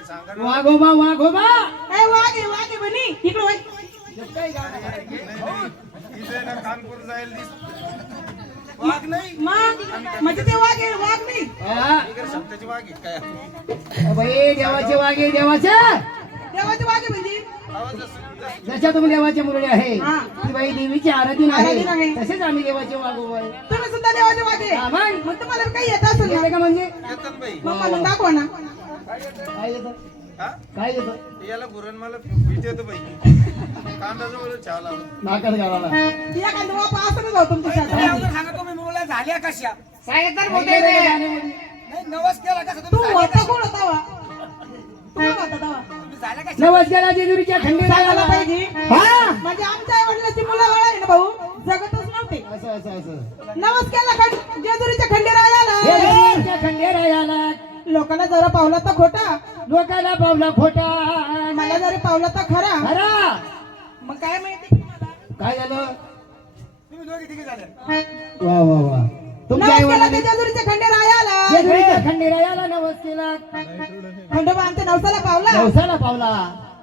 वाघोबा वाघोबा काय वाघे वाघे बनी इकडे वळ. इथे ना कानपूर जाईल वाघ नाही मग म्हणजे ते वाघे वाघ नाही. शब्दाची वाघ आहे काय बाई देवाचे वाघे देवाचे देवाचे वाघे म्हणजे जशा तुम्ही देवाचे मुरळे आहे हा. ती बाई देवीची आराधना आराधना आहे आहे. तसेच आम्ही देवाचे वाघोबा आहे. तुम्ही सुद्धा देवाचे वाघे हा, मग. मग तुम्हाला काही येत असेल येतं ना? का म्हणजे येतात बाई मग मला दाखवा ना. काय येतं हा काय येतं याला गुरण मला पीठ येतं बाई कांदा जवळ छाला नाकात घालायला या कांदा वापा असं नाही जाऊ तुमच्या शेतात. सांगा तुम्ही मुला झाल्या कशा सांगितलं काय केलं त्या गाण्यामध्ये? नाही नवस केला कसं तू तुम्ही होता कोण होता वा? तू कोण होता तेव्हा? तुम्ही झाल्या कशा नवसगेला जेजुरीच्या सांगायला खंडीला पाहिजे. हा म्हणजे आमच्या आई वडिलांची मुलं बाळ आहे ना भाऊ जगतच नव्हते. असं असं असं नवस केला जेजुरीच्या खंडेरायाला जेजुरीच्या खंडेरायाला लोकांना जरा पावला तर खोटा लोकाला पावला खोटा मला जरी पावला तर खरा. खरा मग काय माहिती तुम्हाला? काय झालं तुम्ही दोघी तिघी झाल्या वा वा वा तुमच्या आई नवस केला वडिलांनी ते जेजुरीच्या खंडेरायाला जेजुरीच्या खंडेरायाला नवस केला खंडोबा आमच्या नवसाला पावला. नवसाला पावला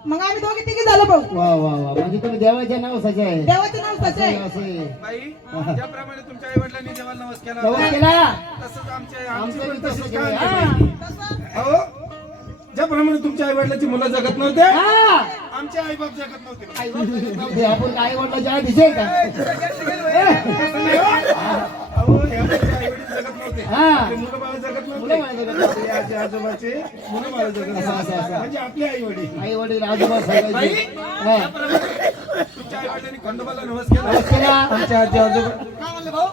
मग आम्ही दोघी तिघी झालो भाऊ. वा वा वा म्हणजे तुम्ही देवाच्या नवसाचे आहे देवाचे नवसाचे असे असे बाई ज्याप्रमाणे तुमच्या आई वडिलांनी देवाला नवस केला नवस होता, केला तसंच आमची आमचं पण बी तसंच तसंच काय आहे. नाही हा. बाई. अहो ज्याप्रमाणे तुमच्या आई वडिलांची मुलं जगत नव्हते हा. आमचे आई बाप जगत नव्हते ते आपण आई वडिलांच्या आधीच आहे का अहो हे आमचे आई वडील जगत नव्हते हा. ते मुलं बाळ जगत मुलं बाळ जगत नव्हते ते आजी आजोबाचे मुलं बाळ जगत असं, नव्हते. असं. म्हणजे आपले आई वडील आई वडील आजोबा सांगायचे हा. तुमच्या आई वडिलांनी खंडोबाला नवस केला नवस केला आमच्या आजी आजोबा काय म्हणले भाऊ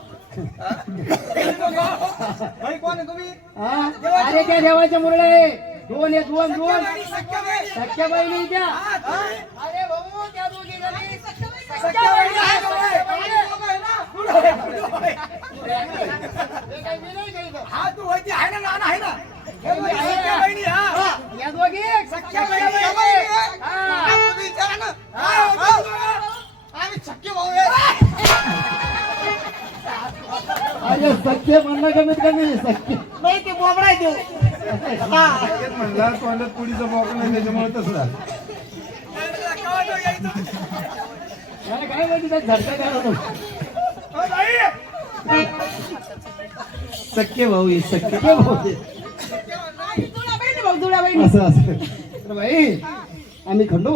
भाई कोण आहे तुम्ही हा. अरे त्या देवाच्या मुरळे आहे दोन एक दोन दोन सख्या बहिणी. सख्या बहिणी त्या अरे भाऊ त्या दोघी जणी सख्या सख्या बहिणी आहेत दोघं. हा तू होती आहे ना नाना आहे ना हे दोघी सख्या बहिणी हा या दोघी सख्या बहिणी हा. तुम्ही विचारा ना हा, आम्ही सख्खे भाऊ आहे. अरे सख्य म्हणणं कमीत कमी सख्य नाही ते बोबडा आहे देऊ. तेच म्हणला तोंडात पुढीचं बॉक नाही त्याच्यामुळे तसं झालं मला काय माहिती त्या झटका काय होतो सख्य भाऊ आहे, सख्य भाऊ आहे. जुळा बहिणी भाऊ जुळा बहिणी. असं असं तर बाई आम्ही खंडो